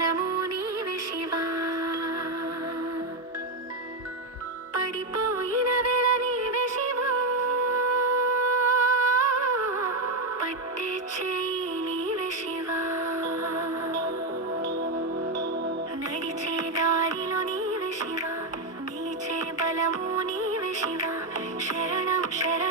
బలము నీవే శివా. పడిపోయిన వేళ నీవే శివా, పట్టే చేయి నీవే శివా. నడిచే దారిలో నీవే శివా, నిలిచే బలము నీవే శివా. శరణం శరణం